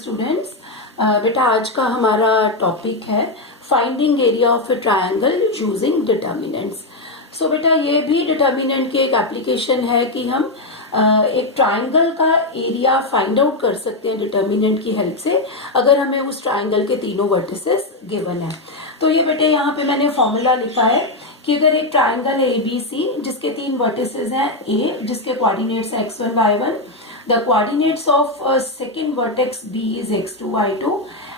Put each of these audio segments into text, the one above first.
Students. बेटा आज का हमारा टॉपिक है finding area of a triangle using determinants. So बेटा ये भी डिटर्मिनेंट की एक एप्लीकेशन है कि हम एक ट्रायंगल का एरिया फाइंड आउट कर सकते हैं डिटर्मिनेंट की हेल्प से, अगर हमें उस ट्रायंगल के तीनों वर्टिसेस गिवन है। तो ये बेटे यहाँ पे मैंने फॉर्मूला लिखा है कि अगर एक ट्रायंगल है ABC जिसके तीन वर्टिसेस हैं A, जिसके कोऑर्डिनेट्स है x1 y1, the coordinates of second vertex B is x2 y2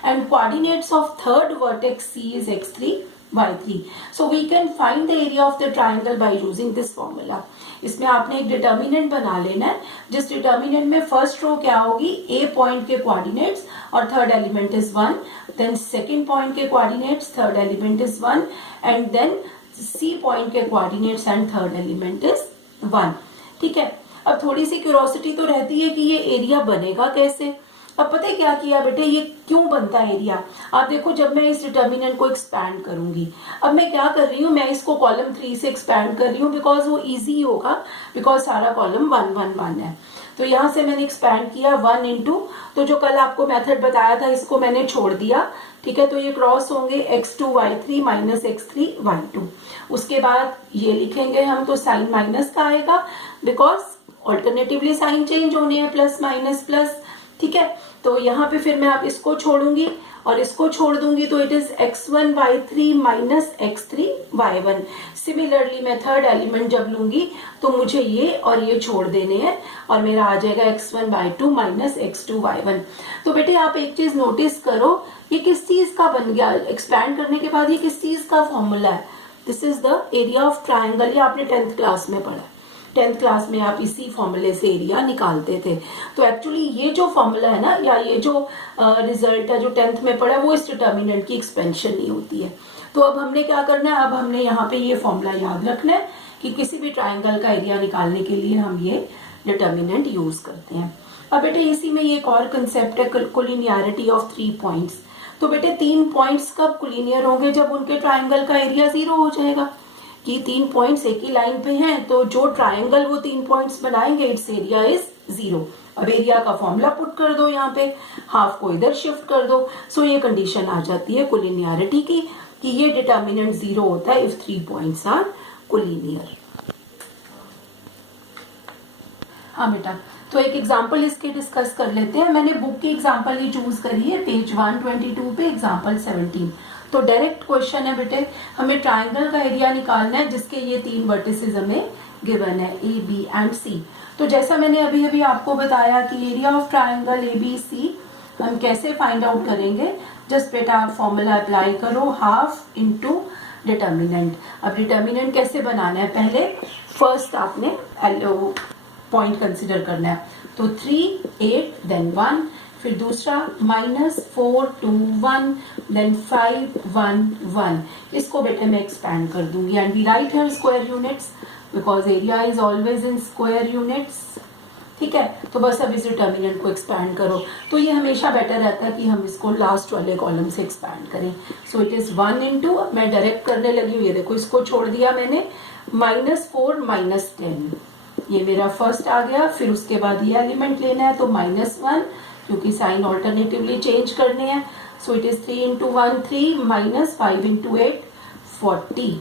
and coordinates of third vertex C is x3 y3. So we can find the area of the triangle by using this formula. इसमें आपने एक determinant बना लेना है, जिस determinant में first row क्या होगी, A पॉइंट के कोऑर्डिनेट्स और third element is 1, then second point के coordinates third element is 1 and then C point के coordinates and third element is 1। ठीक है, अब थोड़ी सी क्यूरोसिटी तो रहती है कि ये एरिया बनेगा कैसे। अब पता है क्या किया बेटे, ये क्यों बनता है एरिया। आप देखो जब मैं इस डिटर्मिनेंट को एक्सपैंड करूंगी, अब मैं क्या कर रही हूँ, मैं इसको कॉलम 3 से एक्सपैंड कर रही हूँ बिकॉज वो इजी होगा, बिकॉज सारा कॉलम 1 1 1 है। तो यहां से मैंने एक्सपैंड किया 1 इंटू, तो जो कल आपको मेथड बताया था इसको मैंने छोड़ दिया। ठीक है, तो ये क्रॉस होंगे x2 y3 minus x3 y2। उसके बाद ये लिखेंगे हम, तो साइन माइनस का आएगा बिकॉज ऑल्टरनेटिवली साइन चेंज होने हैं, प्लस माइनस प्लस। ठीक है, तो यहाँ पे फिर मैं आप इसको छोड़ूंगी और इसको छोड़ दूंगी, तो it is x1 y3 minus x3 y1। Similarly मैं थर्ड एलिमेंट जब लूंगी तो मुझे ये और ये छोड़ देने हैं और मेरा आ जाएगा x1 y2 minus x2 y1। तो बेटे आप एक चीज नोटिस करो, ये किस चीज का बन गया, एक्सपैंड करने के बाद ये किस चीज का फॉर्मूला है। This is the area of triangle. ये आपने 10th क्लास में पढ़ा, 10th क्लास में आप इसी फॉर्मूले से एरिया निकालते थे। तो एक्चुअली ये जो फॉर्मूला है ना, या ये जो रिजल्ट है जो 10th में पढ़ा, वो इस डिटर्मिनेंट की एक्सपेंशन नहीं होती है। तो अब हमने क्या करना है, अब हमने यहाँ पे ये फॉर्मूला याद रखना है कि किसी भी ट्राइंगल का एरिया निकालने के लिए हम ये डिटर्मिनेंट यूज करते हैं। अब बेटे इसी में ये एक और कंसेप्ट है, कोलिनियरिटी ऑफ 3 पॉइंट्स। तो बेटे 3 पॉइंट्स कब कोलिनियर होंगे, जब उनके ट्राइंगल का एरिया 0 हो जाएगा। कि 3 पॉइंट्स एक ही लाइन पे हैं, तो जो ट्राइंगल वो 3 पॉइंट्स बनाएंगे इट्स एरिया इज 0। अब एरिया का फॉर्मूला पुट कर दो, यहाँ पे हाफ को इधर शिफ्ट कर दो। सो ये कंडीशन आ जाती है कोलिनियरिटी की, कि ये डिटर्मिनेंट 0 होता है इफ 3 पॉइंट्स आर कोलिनियर। हाँ बेटा, तो एक एग्जाम्पल इसके डिस्कस कर लेते हैं। मैंने बुक की एग्जाम्पल ही चूज करी है, पेज 122 पे एग्जाम्पल 17। तो डायरेक्ट क्वेश्चन है बेटे, हमें ट्राइंगल का एरिया निकालना है जिसके ये 3 वर्टिसेस हमें गिवन है, A, B एंड C। तो जैसा मैंने अभी अभी आपको बताया कि एरिया ऑफ ट्राइंगल ABC हम कैसे फाइंड आउट करेंगे, जस्ट बेटा आप फॉर्मूला अप्लाई करो, हाफ इंटू डिटर्मिनेंट। अब डिटर्मिनेंट कैसे बनाना है, पहले फर्स्ट आपने पॉइंट कंसिडर करना है। तो 3 8 देन 1, फिर दूसरा -4 2 1 देन 5 1 1। इसको बेटे मैं एक्सपैंड कर दूंगी and we write here square units because area is always in square units. ठीक है, तो बस अब इस डिटर्मिनेंट को एक्सपैंड करो। तो ये हमेशा बेटर रहता है कि हम इसको लास्ट वाले कॉलम से एक्सपैंड करें। सो इट इज 1 इंटू, मैं डायरेक्ट करने लगी हूँ, ये देखो इसको छोड़ दिया मैंने, -4 -10, ये मेरा फर्स्ट आ गया। फिर उसके बाद ये एलिमेंट लेना है, तो -1 क्योंकि साइन ऑल्टरनेटिवली चेंज करने हैं। So it is 3 into 1 3 minus 5 into 8 40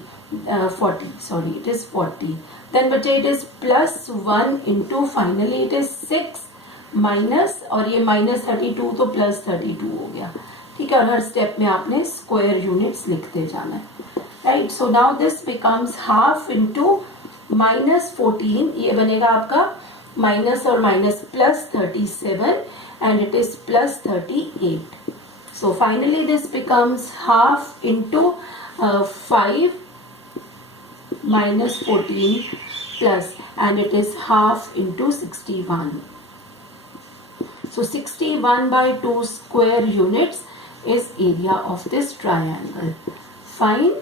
it is 40। Then बचे it is +1 into finally it is 6 minus, और ये -32 तो +32 हो गया। ठीक है, और हर स्टेप में आपने स्क्वायर यूनिट्स लिखते जाना है, right. So now this becomes half into -14, ये बनेगा आपका माइनस और minus +37 and it is +38. So finally this becomes half into 5 minus 14 plus, and it is half into 61. So 61 by 2 square units is area of this triangle. Fine.